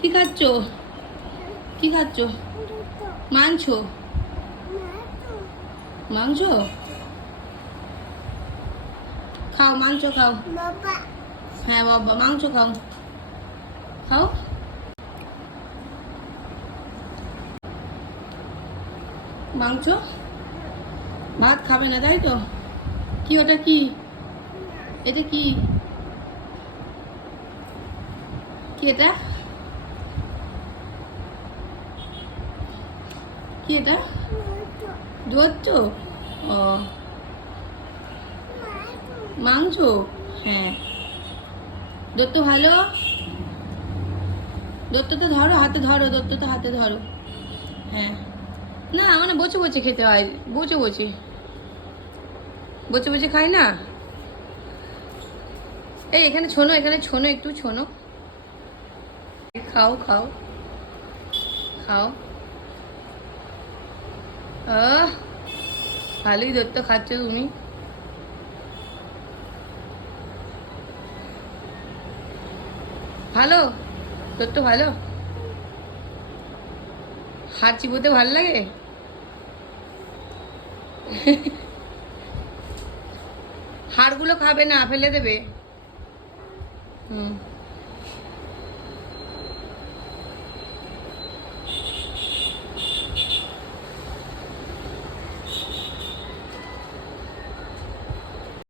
কি খাচ্ছ? কি খাচ্ছ? মাংস? মাংস খাও, মাংস খাও। হ্যাঁ বাবা, মাংস খাও, খাও। মাংস ভাত খাবে না তাই তো? কি ওটা কি? এটা কি? কি এটা? কি এটা? দোচ্ছ? ও মাংস। হ্যাঁ, দত্ত ভালো। দত্তটা ধরো, হাতে ধরো, দত্তটা হাতে ধরো। হ্যাঁ, না মানে বসে বসে খেতে হয়, বসে বসে বসে বসে খাই না। এই এখানে ছোনো, এখানে ছোনো, একটু ছোনো। খাও খাও খাও। আহ, ভালোই দত্ত খাচ্ছ তুমি। ভালো, দত্ত ভালো। হাত চিবোতে ভালো লাগে। হাড়গুলো খাবে না, ফেলে দেবে। হুম।